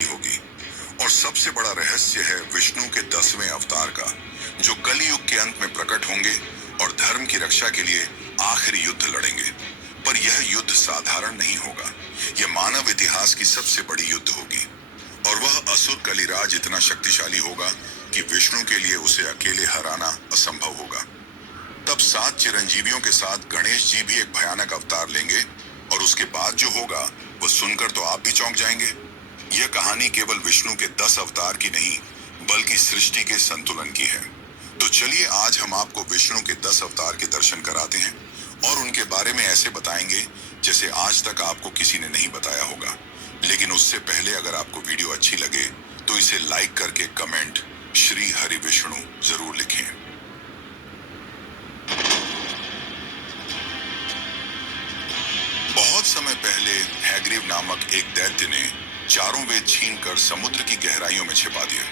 होगी। और सबसे बड़ा रहस्य है विष्णु के 10वें अवतार का, जो कलयुग के अंत में प्रकट होंगे और धर्म की रक्षा के लिए आखिरी युद्ध लड़ेंगे। पर यह युद्ध साधारण नहीं होगा। यह मानव इतिहास की सबसे बड़ी युद्ध होगी और वह असुर कलिराज इतना शक्तिशाली होगा कि विष्णु के लिए उसे अकेले हराना असंभव होगा। तब 7 चिरंजीवियों के साथ गणेश जी भी एक भयानक अवतार लेंगे और उसके बाद जो होगा वो सुनकर तो आप भी चौंक जाएंगे। यह कहानी केवल विष्णु के 10 अवतार की नहीं, बल्कि सृष्टि के संतुलन की है। तो चलिए आज हम आपको विष्णु के 10 अवतार के दर्शन कराते हैं और उनके बारे में ऐसे बताएंगे जैसे आज तक आपको किसी ने नहीं बताया होगा। लेकिन उससे पहले अगर आपको वीडियो अच्छी लगे तो इसे लाइक करके कमेंट श्री हरि विष्णु जरूर लिखें। बहुत समय पहले हैग्रीव नामक एक दैत्य ने चारों वेद छीनकर समुद्र की गहराइयों में छिपा दिया।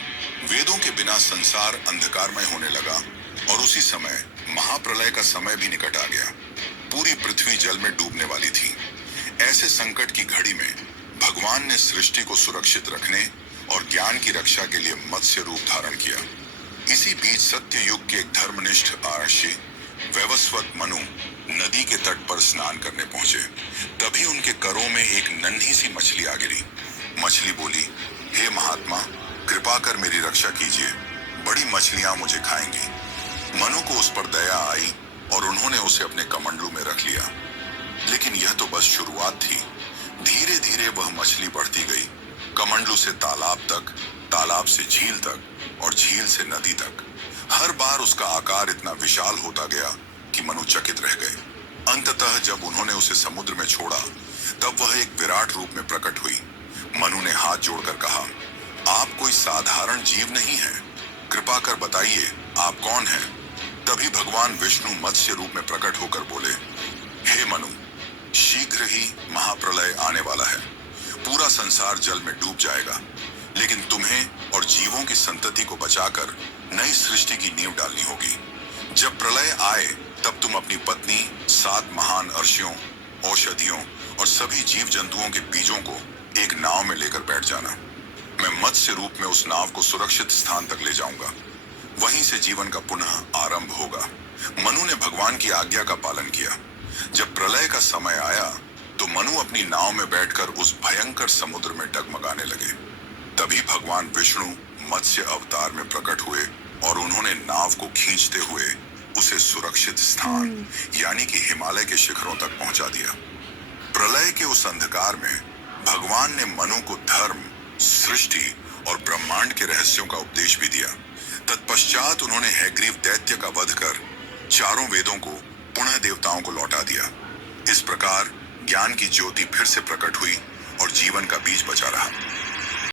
वेदों के बिना संसार अंधकारमय होने लगा और उसी समय महाप्रलय का समय भी निकट आ गया। पूरी पृथ्वी जल में डूबने वाली थी। ऐसे संकट की घड़ी में भगवान ने सृष्टि को सुरक्षित रखने और ज्ञान की रक्षा के लिए मत्स्य रूप धारण किया। इसी बीच सत्य युग के एक धर्मनिष्ठ आर्षि वैवस्वत मनु नदी के तट पर स्नान करने पहुंचे। तभी उनके करों में एक नन्ही सी मछली आ गिरी। मछली बोली, हे महात्मा, कृपा कर मेरी रक्षा कीजिए, बड़ी मछलियां मुझे खाएंगी। मनु को उस पर दया आई और उन्होंने उसे अपने कमंडलू में रख लिया। लेकिन यह तो बस शुरुआत थी। धीरे धीरे वह मछली बढ़ती गई, कमंडलू से तालाब तक, तालाब से झील तक और झील से नदी तक। हर बार उसका आकार इतना विशाल होता गया कि मनु चकित रह गए। अंततः जब उन्होंने उसे समुद्र में छोड़ा तब वह एक विराट रूप में प्रकट हुई। मनु ने हाथ जोड़कर कहा, आप कोई साधारण जीव नहीं है, कृपा कर बताइए आप कौन हैं? तभी भगवान विष्णु मत्स्य रूप में प्रकट होकर बोले, हे मनु, शीघ्र ही महाप्रलय आने वाला है। पूरा संसार जल में डूब जाएगा, लेकिन तुम्हें और जीवों की संतति को बचाकर नई सृष्टि की नींव डालनी होगी। जब प्रलय आए तब तुम अपनी पत्नी, 7 महान अर्षियों, औषधियों और सभी जीव जंतुओं के बीजों को एक नाव में लेकर बैठ जाना। मैं मत्स्य रूप में उस नाव को सुरक्षित स्थान तक ले जाऊंगा। वहीं से जीवन का पुनः आरंभ होगा। मनु ने भगवान की आज्ञा का पालन किया। जब प्रलय का समय आया तो मनु अपनी नाव में बैठकर उस भयंकर समुद्र में डगमगाने लगे। तभी भगवान विष्णु मत्स्य अवतार में प्रकट हुए और उन्होंने नाव को खींचते हुए उसे सुरक्षित स्थान यानी कि हिमालय के शिखरों तक पहुंचा दिया। प्रलय के उस अंधकार में भगवान ने मनु को धर्म, सृष्टि और ब्रह्मांड के रहस्यों का उपदेश भी दिया। तत्पश्चात उन्होंने हैग्रीव दैत्य का वध कर चारों वेदों को पुनः देवताओं को लौटा दिया। इस प्रकार ज्ञान की ज्योति फिर से प्रकट हुई और जीवन का बीज बचा रहा।